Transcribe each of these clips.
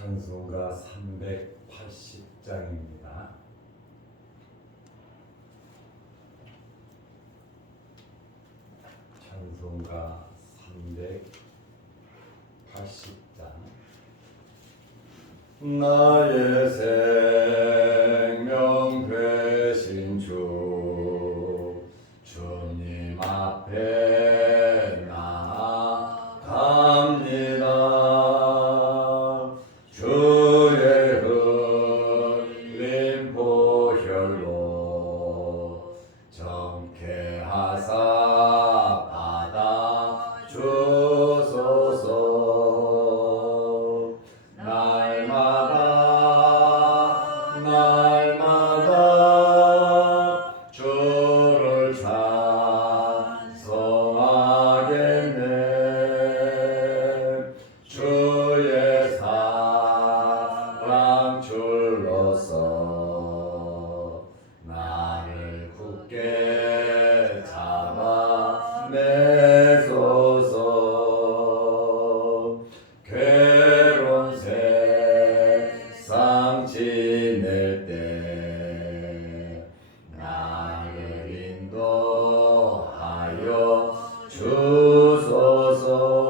찬송가 380장입니다. 찬송가 380장. 나의 생명 되신 주님 앞에 나아갑니다. 주의 흘린 보혈로 정케하사 받아 주소서. 날마다 주를 찬송하겠네. 주의 사랑 줄로서 나를 굳게 잡아 내소서. 괴로운 세상 지낼 때 나를 인도하여 주소서.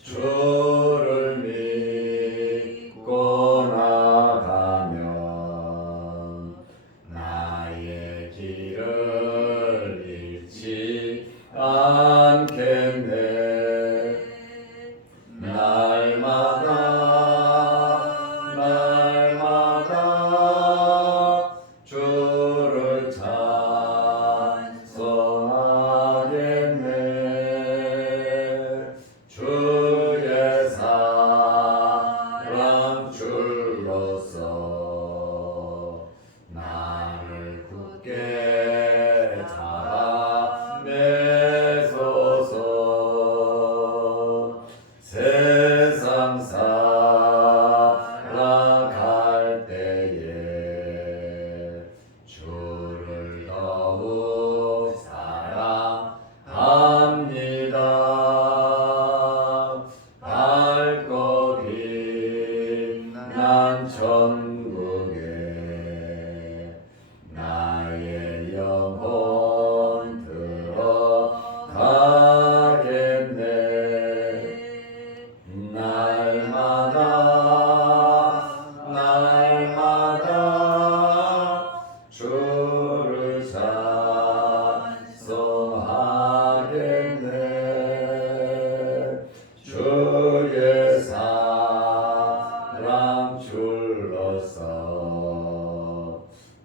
주를 믿고 나가면 나의 길을 잃지 않겠네. 날마다 주를 찬송하겠네. 주의 사랑 줄로서 나를 굳게 잡아 내소서. 세상 살아갈 때에 주를 더욱 사랑합니다. 밝고 빛난 천국에 나의 영혼 들어가겠네. 날마다 주를 찬송하겠네. 주의 사랑 줄로서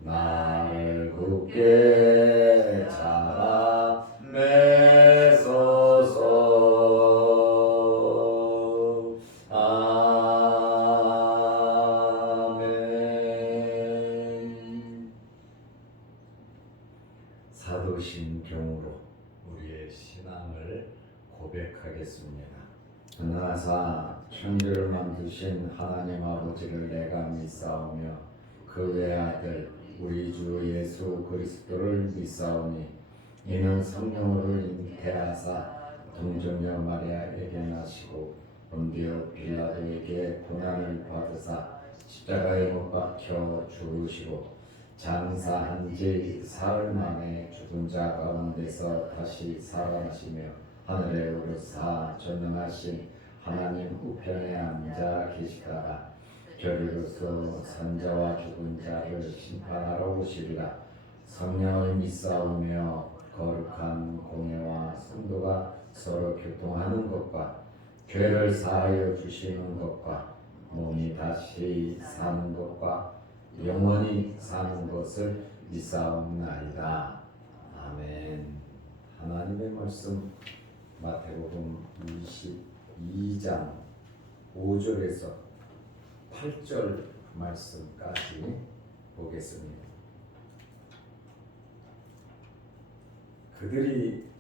나를 굳게 잡아 내소서. 사도신경으로 우리의 신앙을 고백하겠습니다. 은하사 천지를 만드신 하나님 아버지를 내가 믿사오며 그 외아들 우리 주 예수 그리스도를 믿사오니 이는 성령으로 잉태하사 동정녀 마리아에게 나시고 본디오 빌라도에게 고난을 받으사 십자가에 못 박혀 죽으시고 장사한 지 사흘 만에 죽은 자 가운데서 다시 살아나시며 하늘에 오르사 전능하신 하나님 우편에 앉아 계시다가 저리로서 산자와 죽은 자를 심판하러 오시리라. 성령을 믿사오며 거룩한 공예와 성도가 서로 교통하는 것과 죄를 사하여 주시는 것과 몸이 다시 사는 것과 영원히 사는 것을 믿사옵나이다. 아멘. 하나님의 말씀 마태복음 22장 5절에서 8절 말씀까지 보겠습니다. 그들이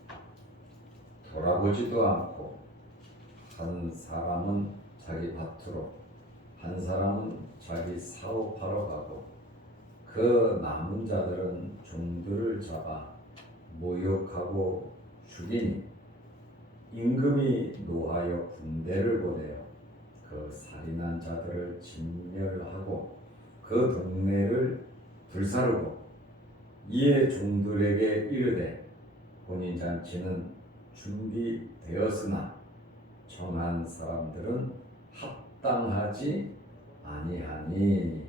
돌아보지도 않고 한 사람은 자기 밭으로 한 사람은 자기 사업하러 가고 그 남은 자들은 종들을 잡아 모욕하고 죽이니 임금이 노하여 군대를 보내어 그 그 살인한 자들을 진멸하고 그 동네를 불사르고 이에 종들에게 이르되 혼인잔치는 준비되었으나 청한 사람들은 합당하지 아니하니.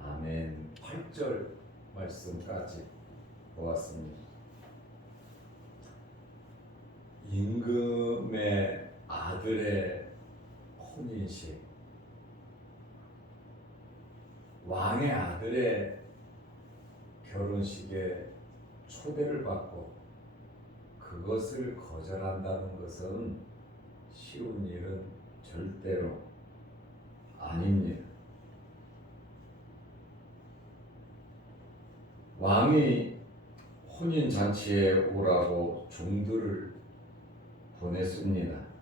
아멘. 8절 말씀까지 보았습니다. 임금의 아들의 혼인식, 왕의 아들의 결혼식에 초대를 받고 그것을 거절한다는 것은 쉬운 일은 절대로 아닙니다. 왕이 혼인잔치에 오라고 종들을 보냈습니다.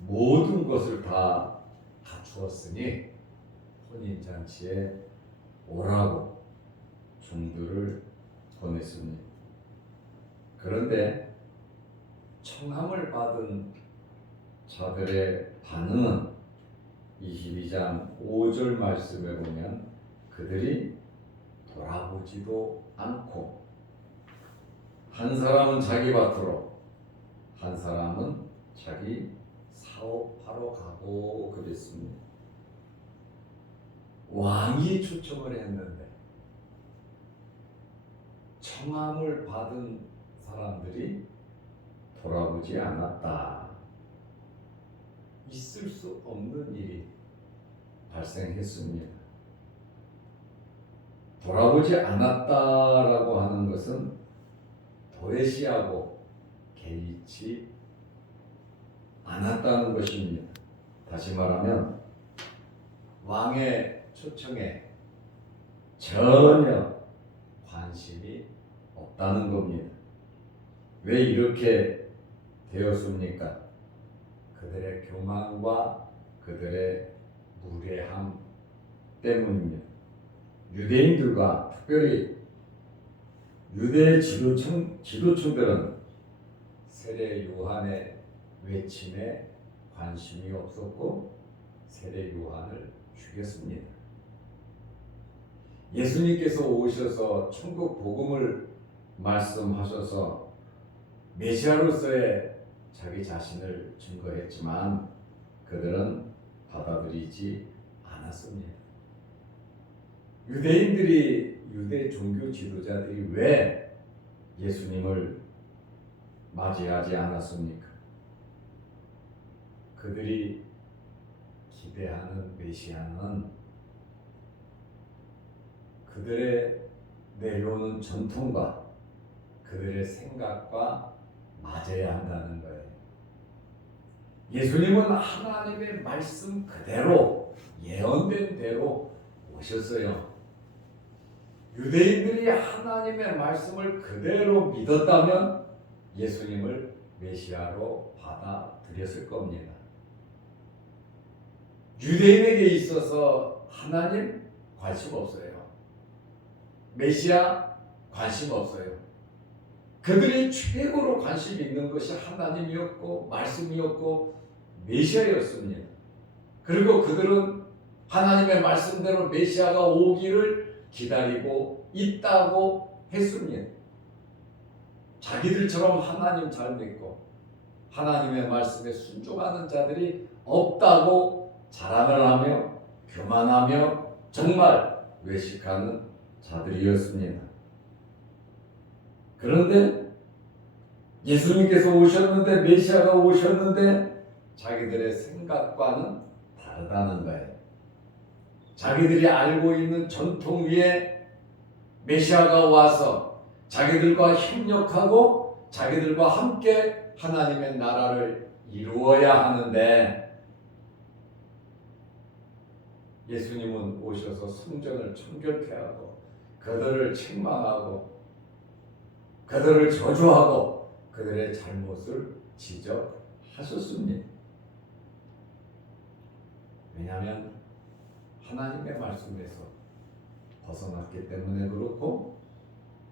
모든 것을 다 갖추었으니 혼인잔치에 오라고 종들을 보냈습니다. 그런데 청함을 받은 자들의 반응은 22장 5절 말씀에 보면 그들이 돌아보지도 않고 한 사람은 자기 밭으로 한 사람은 자기 사업하러 가고 그랬습니다. 왕이 초청을 했는데 청함을 받은 사람들이 돌아보지 않았다. 있을 수 없는 일이 발생했습니다. 돌아보지 않았다라고 하는 것은 도외시하고 개의치 않았다는 것입니다. 다시 말하면 왕의 초청에 전혀 관심이 없다는 겁니다. 왜 이렇게 되었습니까? 그들의 교만과 그들의 무례함 때문입니다. 유대인들과 특별히 유대 지도층들은 세례 요한의 외침에 관심이 없었고 세례 요한을 죽였습니다. 예수님께서 오셔서 천국 복음을 말씀하셔서 메시아로서의 자기 자신을 증거했지만 그들은 받아들이지 않았습니다. 유대 종교 지도자들이 왜 예수님을 맞이하지 않았습니까? 그들이 기대하는 메시아는 그들의 내려오는 전통과 그들의 생각과 맞아야 한다는 거예요. 예수님은 하나님의 말씀 그대로 예언된 대로 오셨어요. 유대인들이 하나님의 말씀을 그대로 믿었다면 예수님을 메시아로 받아들였을 겁니다. 유대인에게 있어서 하나님 관심 없어요. 메시아 관심 없어요. 그들이 최고로 관심 있는 것이 하나님이었고 말씀이었고 메시아였습니다. 그리고 그들은 하나님의 말씀대로 메시아가 오기를 기다리고 있다고 했습니다. 자기들처럼 하나님 잘 믿고 하나님의 말씀에 순종하는 자들이 없다고 자랑을 하며 교만하며 정말 외식하는 자들이었습니다. 그런데 예수님께서 오셨는데 메시아가 오셨는데 자기들의 생각과는 다르다는 거예요. 자기들이 알고 있는 전통 위에 메시아가 와서 자기들과 협력하고 자기들과 함께 하나님의 나라를 이루어야 하는데 예수님은 오셔서 성전을 청결케 하고 그들을 책망하고 그들을 저주하고 그들의 잘못을 지적하셨습니다. 왜냐하면 하나님의 말씀에서 벗어났기 때문에 그렇고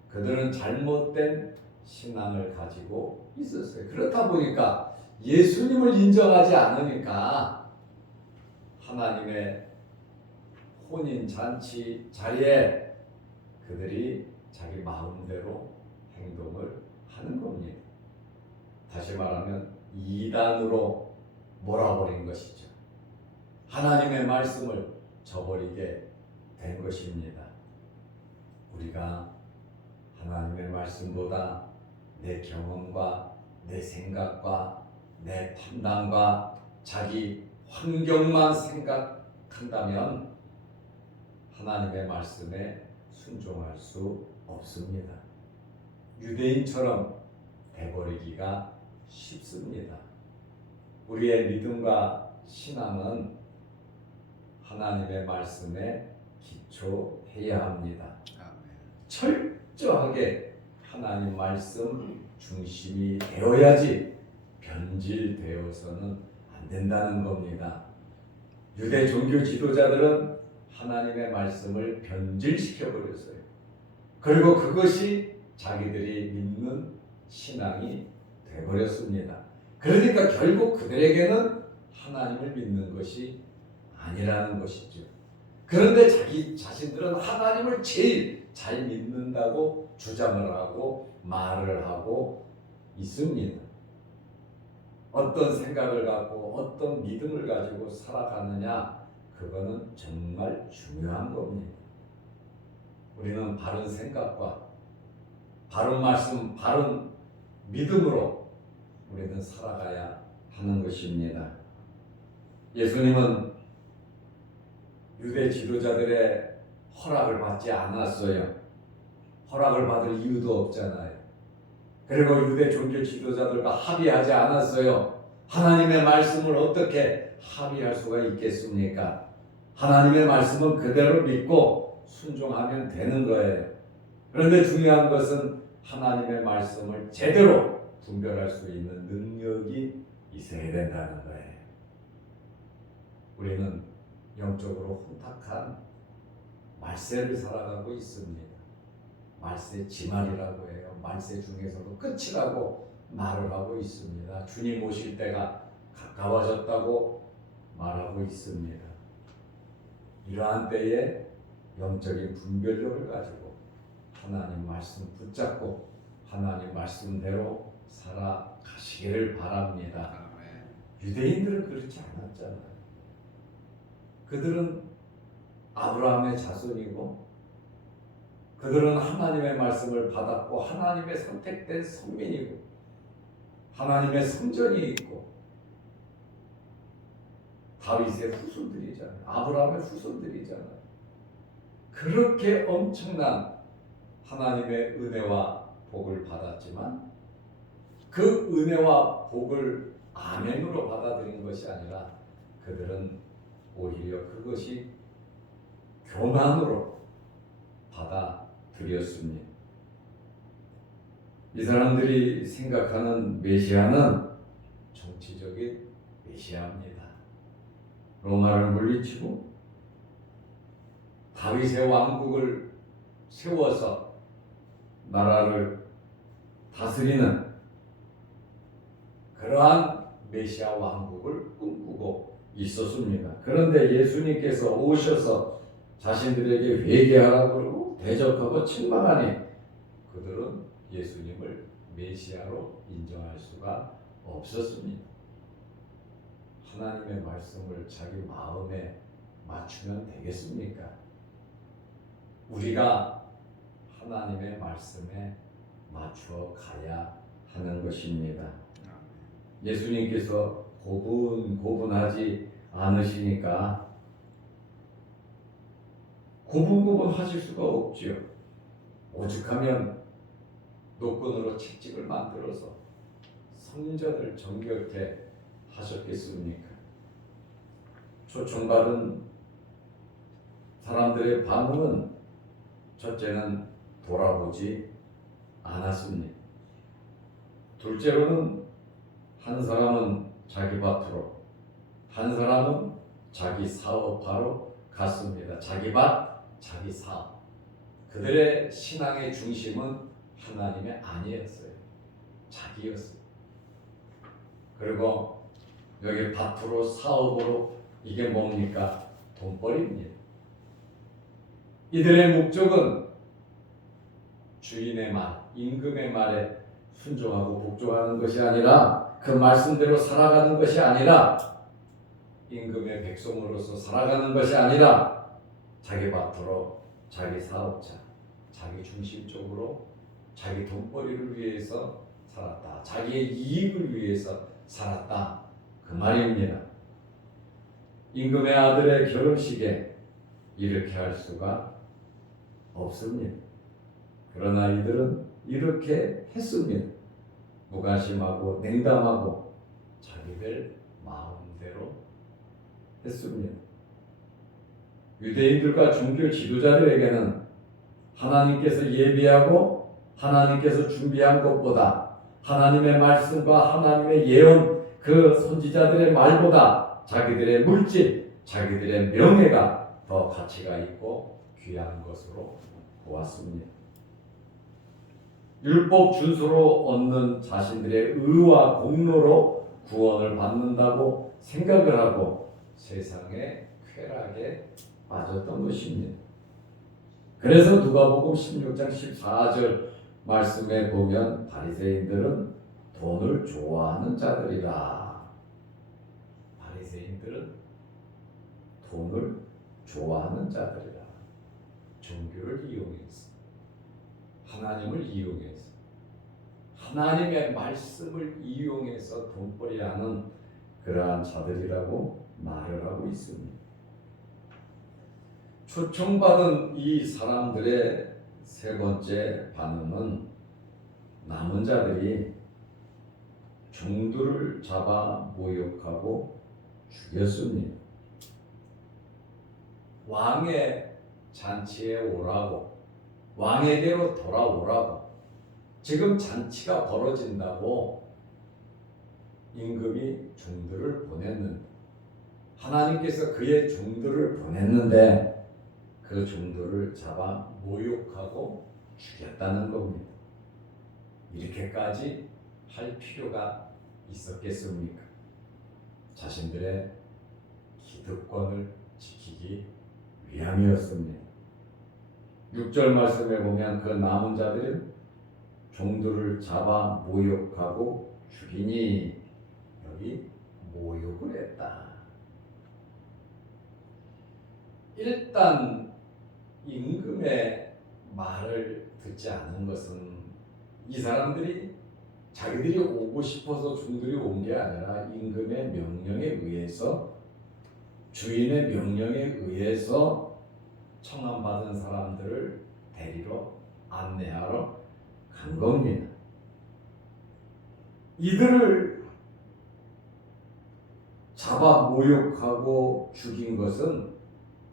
그들은 잘못된 신앙을 가지고 있었어요. 그렇다 보니까 예수님을 인정하지 않으니까 하나님의 혼인 잔치 자리에 그들이 자기 마음대로 행동을 하는 겁니다. 다시 말하면 이단으로 몰아버린 것이죠. 하나님의 말씀을 저버리게 된 것입니다. 우리가 하나님의 말씀보다 내 경험과 내 생각과 내 판단과 자기 환경만 생각한다면 하나님의 말씀에 순종할 수 없습니다. 유대인처럼 돼버리기가 쉽습니다. 우리의 믿음과 신앙은 하나님의 말씀에 기초해야 합니다. 철저하게 하나님 말씀 중심이 되어야지 변질되어서는 안 된다는 겁니다. 유대 종교 지도자들은 하나님의 말씀을 변질시켜 버렸어요. 그리고 그것이 자기들이 믿는 신앙이 되어버렸습니다. 그러니까 결국 그들에게는 하나님을 믿는 것이 아니라는 것이죠. 그런데 자기 자신들은 하나님을 제일 잘 믿는다고 주장을 하고 말을 하고 있습니다. 어떤 생각을 갖고 어떤 믿음을 가지고 살아가느냐, 그거는 정말 중요한 겁니다. 우리는 바른 생각과 바른 말씀, 바른 믿음으로 우리는 살아가야 하는 것입니다. 예수님은 유대 지도자들의 허락을 받지 않았어요. 허락을 받을 이유도 없잖아요. 그리고 유대 종교 지도자들과 합의하지 않았어요. 하나님의 말씀을 어떻게 합의할 수가 있겠습니까? 하나님의 말씀은 그대로 믿고 순종하면 되는 거예요. 그런데 중요한 것은 하나님의 말씀을 제대로 분별할 수 있는 능력이 있어야 된다는 거예요. 우리는 영적으로 혼탁한 말세를 살아가고 있습니다. 말세 지말이라고 해요. 말세 중에서도 끝이라고 말을 하고 있습니다. 주님 오실 때가 가까워졌다고 말하고 있습니다. 이러한 때에 영적인 분별력을 가지고 하나님 말씀 붙잡고 하나님 말씀대로 살아가시기를 바랍니다. 유대인들은 그렇지 않았잖아요. 그들은 아브라함의 자손이고 그들은 하나님의 말씀을 받았고 하나님의 선택된 선민이고 하나님의 성전이 있고 다윗의 후손들이잖아요. 아브라함의 후손들이잖아요. 그렇게 엄청난 하나님의 은혜와 복을 받았지만 그 은혜와 복을 아멘으로 받아들인 것이 아니라 그들은 오히려 그것이 교만으로 받아들였습니다. 이 사람들이 생각하는 메시아는 정치적인 메시아입니다. 로마를 물리치고 다윗의 왕국을 세워서 나라를 다스리는 그러한 메시아 왕국을 꿈꾸고 있었습니다. 그런데 예수님께서 오셔서 자신들에게 회개하라고 그러고 대적하고 책망하니 그들은 예수님을 메시아로 인정할 수가 없었습니다. 하나님의 말씀을 자기 마음에 맞추면 되겠습니까? 우리가 하나님의 말씀에 맞추어 가야 하는 것입니다. 예수님께서 고분고분하지 않으시니까 고분고분하실 수가 없지요. 오죽하면 노끈으로 채찍을 만들어서 성전을 정결케 하셨겠습니까? 초청받은 사람들의 반응은 첫째는 돌아보지 않았습니다. 둘째로는 한 사람은 자기 밭으로, 한 사람은 자기 사업하러 갔습니다. 자기 밭, 자기 사업. 그들의 신앙의 중심은 하나님의 아니었어요. 자기였어요. 그리고 여기 밭으로 사업으로 이게 뭡니까? 돈벌이입니다. 이들의 목적은 주인의 말, 임금의 말에 순종하고 복종하는 것이 아니라 그 말씀대로 살아가는 것이 아니라 임금의 백성으로서 살아가는 것이 아니라 자기 밭으로 자기 사업자, 자기 중심적으로 자기 돈벌이를 위해서 살았다. 자기의 이익을 위해서 살았다. 그 말입니다. 임금의 아들의 결혼식에 이렇게 할 수가 없습니다. 그러나 이들은 이렇게 했습니다. 무관심하고 냉담하고 자기들 마음대로 했습니다. 유대인들과 종교 지도자들에게는 하나님께서 예비하고 하나님께서 준비한 것보다 하나님의 말씀과 하나님의 예언, 그 선지자들의 말보다 자기들의 물질, 자기들의 명예가 더 가치가 있고 귀한 것으로 보았습니다. 율법 준수로 얻는 자신들의 의와 공로로 구원을 받는다고 생각을 하고 세상의 쾌락에 빠졌던 것입니다. 그래서 누가복음 16장 14절 말씀에 보면 바리새인들은 돈을 좋아하는 자들이라. 바리새인들은 돈을 좋아하는 자들이라. 종교를 이용해서, 하나님을 이용해서, 하나님의 말씀을 이용해서 돈벌이하는 그러한 자들이라고 말을 하고 있습니다. 초청받은 이 사람들의 세 번째 반응은 남은 자들이 종들을 잡아 모욕하고 죽였습니다. 왕의 잔치에 오라고, 왕에게로 돌아오라고, 지금 잔치가 벌어진다고 임금이 종들을 보냈는데, 하나님께서 그의 종들을 보냈는데 그 종들을 잡아 모욕하고 죽였다는 겁니다. 이렇게까지 할 필요가 있었겠습니까? 자신들의 기득권을 지키기 위함이었습니다. 6절 말씀에 보면 그 남은 자들은 종들을 잡아 모욕하고 죽이니, 여기 모욕을 했다. 일단 임금의 말을 듣지 않은 것은 이 사람들이 자기들이 오고 싶어서 종들이 온 게 아니라 임금의 명령에 의해서, 주인의 명령에 의해서 청함받은 사람들을 데리러 안내하러 간 겁니다. 이들을 잡아 모욕하고 죽인 것은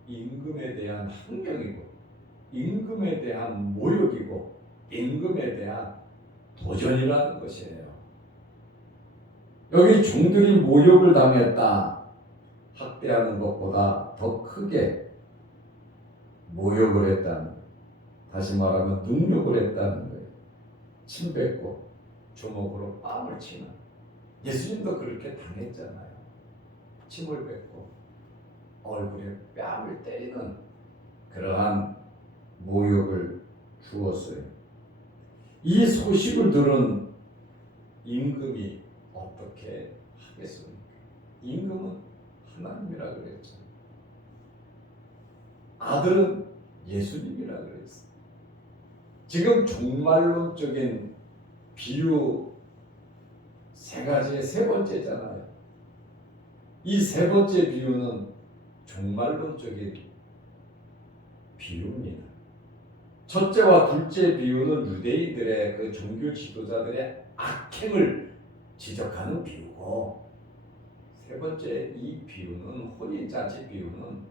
임금에 대한 학명이고, 임금에 대한 모욕이고, 임금에 대한 도전이라는 것이에요. 여기 종들이 모욕을 당했다, 학대하는 것보다 더 크게 모욕을 했다는, 다시 말하면 능욕을 했다는 거예요. 침 뱉고 주먹으로 뺨을 치는, 예수님도 그렇게 당했잖아요. 침을 뱉고 얼굴에 뺨을 때리는 그러한 모욕을 주었어요. 이 소식을 들은 임금이 어떻게 하겠습니까? 임금은 하나님이라 그랬죠. 아들은 예수님이라 그랬어요. 지금 종말론적인 비유 세 가지의 세 번째잖아요. 이 세 번째 비유는 종말론적인 비유입니다. 첫째와 둘째 비유는 유대인들의 그 종교 지도자들의 악행을 지적하는 비유고, 세 번째 이 비유는 혼인잔치 비유는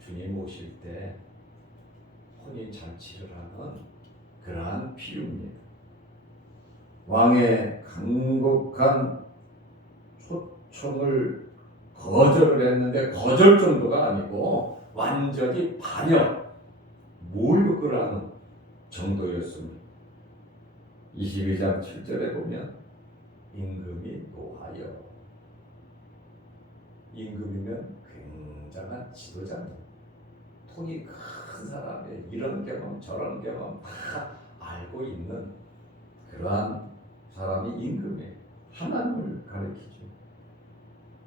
주님 오실 때 혼인잔치를 하는 그러한 비유입니다. 왕의 강력한 초청을 거절을 했는데, 거절 정도가 아니고 완전히 반역, 모욕을 하는 정도였습니다. 22장 7절에 보면 임금이 노하여 임금이면 굉장한 지도자입니다. 통이 큰 사람이에요. 이런 경험 저런 경험 다 알고 있는 그러한 사람이 임금이에요. 하나님을 가리키죠.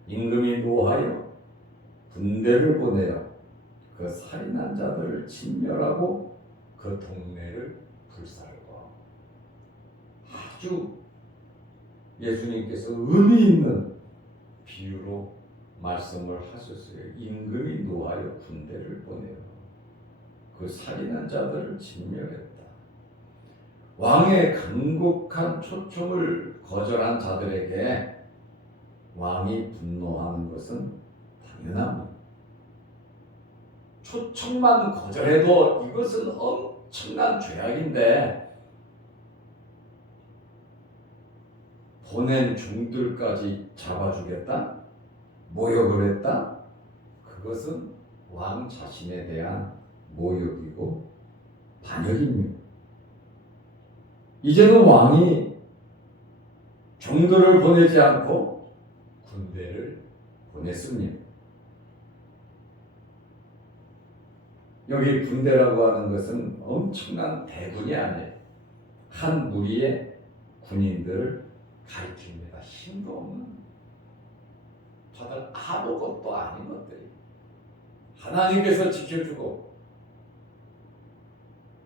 임금이 노하여 군대를 보내어 그 살인한 자들을 진멸하고 그 동네를 불살고. 아주 예수님께서 의미 있는 비유로 말씀을 하셨어요. 임금이 노하여 군대를 보내어 그 살인한 자들을 진멸했다. 왕의 간곡한 초청을 거절한 자들에게 왕이 분노하는 것은 당연합니다. 초청만 거절해도 이것은 엄청난 죄악인데 보낸 종들까지 잡아주겠다? 모욕을 했다? 그것은 왕 자신에 대한 모욕이고 반역입니다. 이제는 왕이 종들을 보내지 않고 군대를 보냈습니다. 여기 군대라고 하는 것은 엄청난 대군이 아니에요. 한 무리의 군인들을 가리킵니다. 힘도 없는 저들 아무것도 아닌 것들이 하나님께서 지켜주고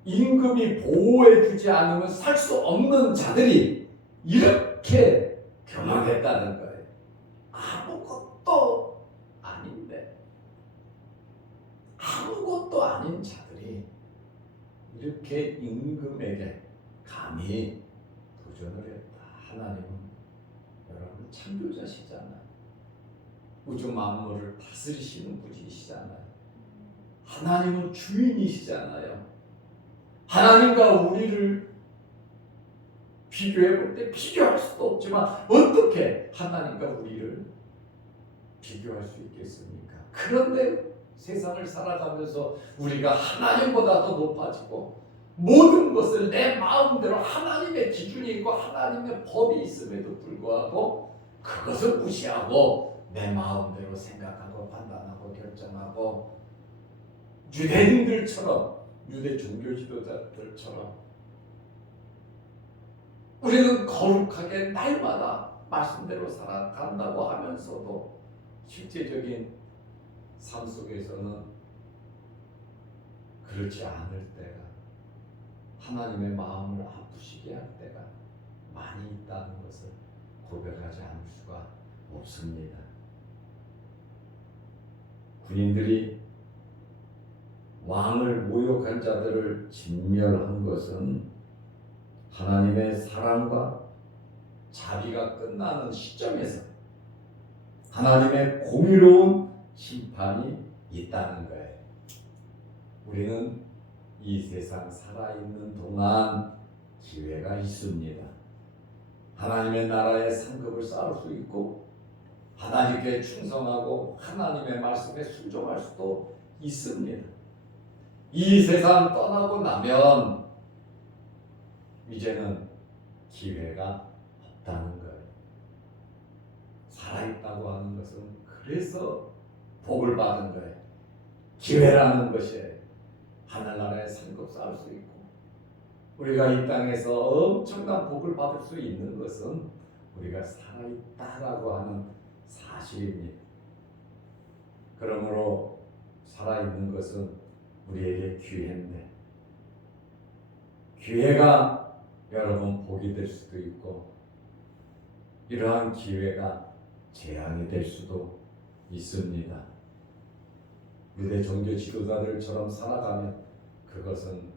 임금이 보호해주지 않으면 살 수 없는 자들이 이렇게 경험했다는 거예요. 아무것도 아닌데 아무것도 아닌 자들이 이렇게 임금에게 감히 도전을 했다. 하나님은 여러분 창조자시잖아요. 우주 만물을 다스리시는 분이시잖아요. 하나님은 주인이시잖아요. 하나님과 우리를 비교해 볼 때 비교할 수도 없지만 어떻게 하나님과 우리를 비교할 수 있겠습니까? 그런데 세상을 살아가면서 우리가 하나님보다도 높아지고 모든 것을 내 마음대로 하나님의 기준이 있고 하나님의 법이 있음에도 불구하고 그것을 무시하고 내 마음대로 생각하고 판단하고 결정하고 유대인들처럼 유대 종교 지도자들처럼 우리는 거룩하게 날마다 말씀대로 살아간다고 하면서도 실제적인 삶 속에서는 그렇지 않을 때가 하나님의 마음을 아프시게 할 때가 많이 있다는 것을 고백하지 않을 수가 없습니다. 군인들이 왕을 모욕한 자들을 진멸한 것은 하나님의 사랑과 자비가 끝나는 시점에서 하나님의 공의로운 심판이 있다는 거예요. 우리는 이 세상 살아있는 동안 기회가 있습니다. 하나님의 나라의 상급을 쌓을 수 있고 하나님께 충성하고 하나님의 말씀에 순종할 수도 있습니다. 이 세상 떠나고 나면 이제는 기회가 없다는 거예요. 살아있다고 하는 것은 그래서 복을 받은 거예요. 기회라는 것이 하늘나라에 상급 쌓을 수 있고 우리가 이 땅에서 엄청난 복을 받을 수 있는 것은 우리가 살아있다라고 하는 사실입니다. 그러므로 살아있는 것은 우리에게 기회인데 기회가 여러분 복이 될 수도 있고 이러한 기회가 재앙이 될 수도 있습니다. 유대 종교 지도자들처럼 살아가면 그것은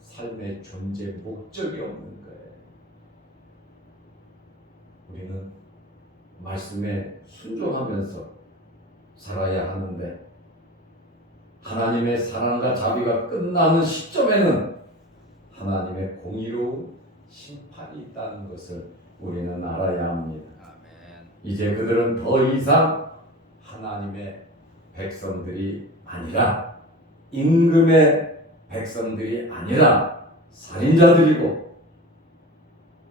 삶의 존재 목적이 없는 거예요. 우리는 말씀에 순종하면서 살아야 하는데 하나님의 사랑과 자비가 끝나는 시점에는 하나님의 공의로운 심판이 있다는 것을 우리는 알아야 합니다. 아멘. 이제 그들은 더 이상 하나님의 백성들이 아니라 임금의 백성들이 아니라 살인자들이고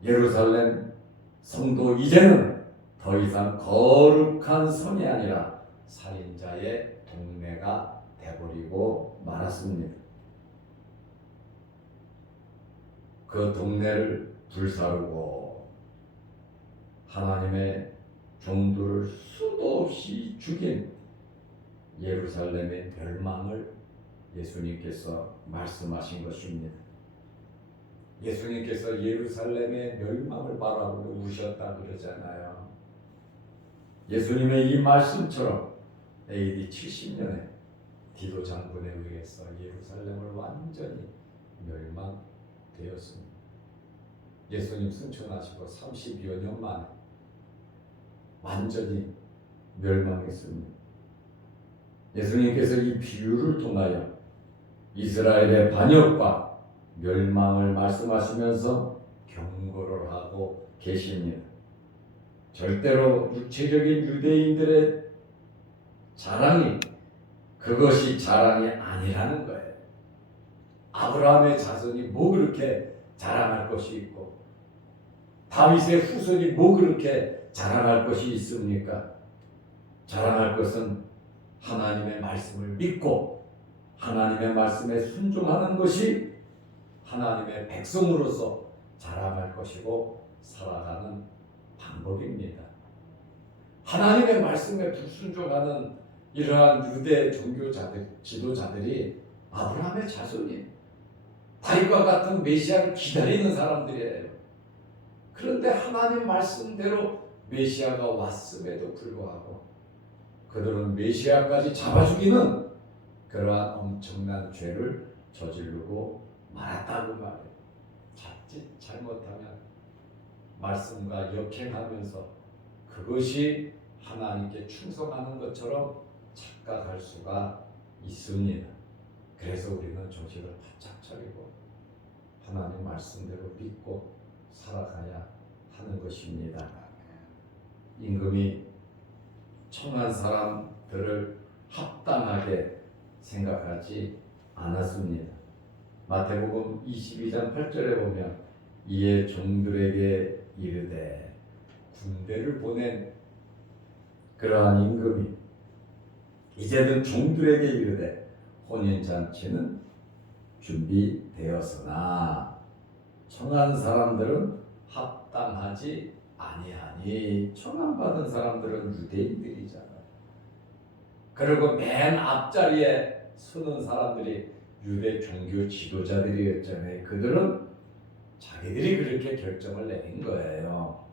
예루살렘 성도 이제는 더 이상 거룩한 성이 아니라 살인자의 동네가 되버리고 말았습니다. 그 동네를 불사르고 하나님의 종들을 수도 없이 죽인 예루살렘의 멸망을 예수님께서 말씀하신 것입니다. 예수님께서 예루살렘의 멸망을 바라보고 우셨다 그러잖아요. 예수님의 이 말씀처럼 AD 70년에 디도 장군에 의해서 예루살렘을 완전히 멸망되었습니다. 예수님 승천하시고 30여 년 만에 완전히 멸망했습니다. 예수님께서 이 비유를 통하여 이스라엘의 반역과 멸망을 말씀하시면서 경고를 하고 계십니다. 절대로 육체적인 유대인들의 자랑이 그것이 자랑이 아니라는 거예요. 아브라함의 자손이 뭐 그렇게 자랑할 것이 있고 다윗의 후손이 뭐 그렇게 자랑할 것이 있습니까? 자랑할 것은 하나님의 말씀을 믿고 하나님의 말씀에 순종하는 것이 하나님의 백성으로서 자랑할 것이고 살아가는 방법입니다. 하나님의 말씀에 불순종하는 이러한 유대 종교자들, 지도자들이 아브라함의 자손이에요. 다윗과 같은 메시아를 기다리는 사람들이에요. 그런데 하나님 말씀대로 메시아가 왔음에도 불구하고 그들은 메시아까지 잡아 죽이는 그러한 엄청난 죄를 저지르고 말았다고 말해요. 자칫 잘못하면 말씀과 역행하면서 그것이 하나님께 충성하는 것처럼 착각할 수가 있습니다. 그래서 우리는 정신을 바짝 차리고 하나님 말씀대로 믿고 살아가야 하는 것입니다. 임금이 청한 사람들을 합당하게 생각하지 않았습니다. 마태복음 22장 8절에 보면 이에 종들에게 이르되 군대를 보낸 그러한 임금이 이제는 종들에게 이르되 혼인잔치는 준비되었으나 청한 사람들은 합당하지 아니하니 청함받은 사람들은 유대인들이잖아요. 그리고 맨 앞자리에 서는 사람들이 유대 종교 지도자들이었잖아요. 그들은 자기들이 그렇게 결정을 내린 거예요.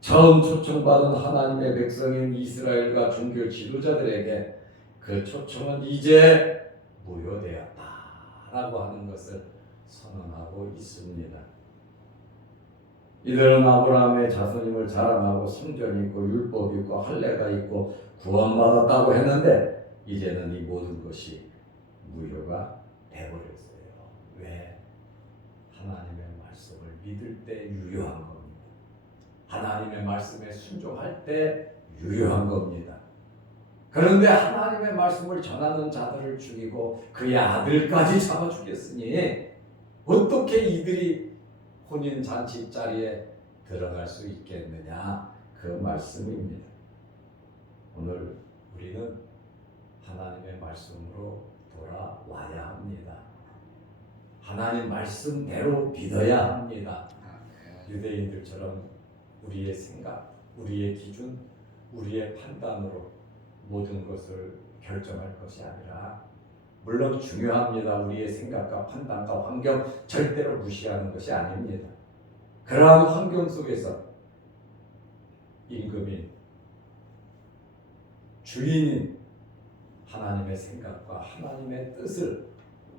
처음 초청받은 하나님의 백성인 이스라엘과 종교 지도자들에게 그 초청은 이제 무효되었다라고 하는 것을 선언하고 있습니다. 이들은 아브라함의 자손임을 자랑하고 성전이 있고 율법이 있고 할례가 있고 구원받았다고 했는데 이제는 이 모든 것이 무효가 되어버렸어요. 왜? 하나님의 말씀을 믿을 때 유효한 겁니다. 하나님의 말씀에 순종할 때 유효한 겁니다. 그런데 하나님의 말씀을 전하는 자들을 죽이고 그의 아들까지 잡아 죽였으니 어떻게 이들이 혼인잔치 자리에 들어갈 수 있겠느냐, 그 말씀입니다. 오늘 우리는 하나님의 말씀으로 돌아와야 합니다. 하나님 말씀대로 믿어야 합니다. 유대인들처럼 우리의 생각, 우리의 기준, 우리의 판단으로 모든 것을 결정할 것이 아니라, 물론 중요합니다. 우리의 생각과 판단과 환경 절대로 무시하는 것이 아닙니다. 그러한 환경 속에서 임금인, 주인인 하나님의 생각과 하나님의 뜻을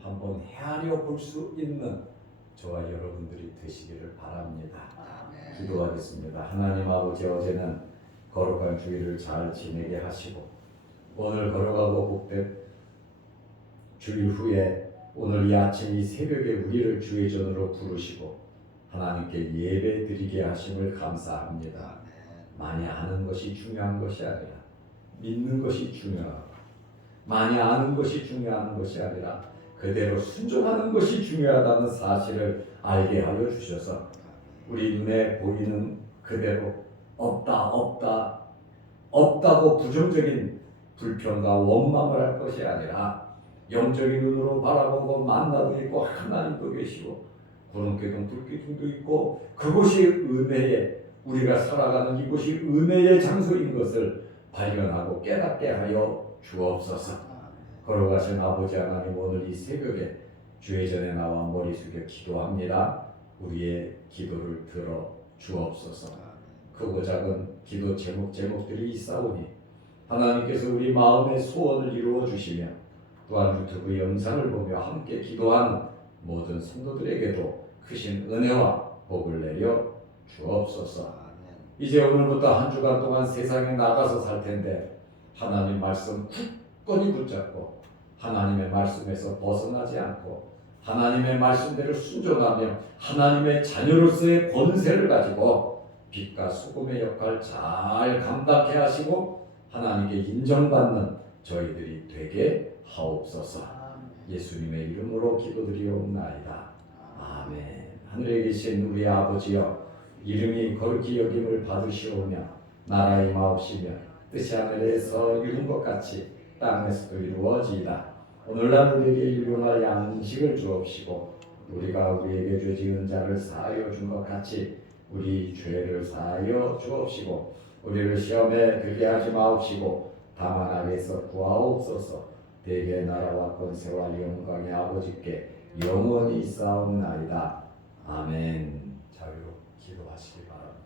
한번 헤아려 볼 수 있는 저와 여러분들이 되시기를 바랍니다. 기도하겠습니다. 하나님 아버지, 어제는 거룩한 주일을 잘 지내게 하시고 오늘 걸어가고 복된 주일 후에 오늘 이 아침 이 새벽에 우리를 주의 전으로 부르시고 하나님께 예배 드리게 하심을 감사합니다. 많이 아는 것이 중요한 것이 아니라 믿는 것이 중요하고, 많이 아는 것이 중요한 것이 아니라 그대로 순종하는 것이 중요하다는 사실을 알게 하여 주셔서 우리 눈에 보이는 그대로 없다고 부정적인 불평과 원망을 할 것이 아니라 영적인 눈으로 바라보고 만나도 있고 하나님도 계시고 구름기둥 불기둥도 있고 그곳이 은혜의 우리가 살아가는 이곳이 은혜의 장소인 것을 발견하고 깨닫게 하여 주옵소서. 걸어가신 아버지 하나님, 오늘 이 새벽에 주의 전에 나와 머리 숙여 기도합니다. 우리의 기도를 들어 주옵소서. 크고 작은 기도 제목들이 있사오니 하나님께서 우리 마음의 소원을 이루어 주시며 또한 유튜브 영상을 보며 함께 기도하는 모든 성도들에게도 크신 은혜와 복을 내려 주옵소서. 이제 오늘부터 한 주간 동안 세상에 나가서 살 텐데 하나님 말씀 굳건히 붙잡고 하나님의 말씀에서 벗어나지 않고 하나님의 말씀대로 순종하며 하나님의 자녀로서의 권세를 가지고 빛과 소금의 역할 잘 감당케 하시고 하나님께 인정받는 저희들이 되게 하옵소서. 예수님의 이름으로 기도드리옵나이다. 아멘. 하늘에 계신 우리 아버지여, 이름이 거룩히 여김을 받으시오며 나라가 임하옵시며 뜻이 하늘에서 이룬 것 같이 땅에서도 이루어지이다. 오늘날 우리에게 일용할 양식을 주옵시고 우리가 우리에게 죄 지은 자를 사하여 준 것 같이 우리 죄를 사하여 주옵시고 우리를 시험에 들게 하지 마옵시고 다만 악에서 구하옵소서. 대개의 나라와 권세와 영광의 아버지께 영원히 있사옵나이다. 아멘. 자유로 기도하시기 바랍니다.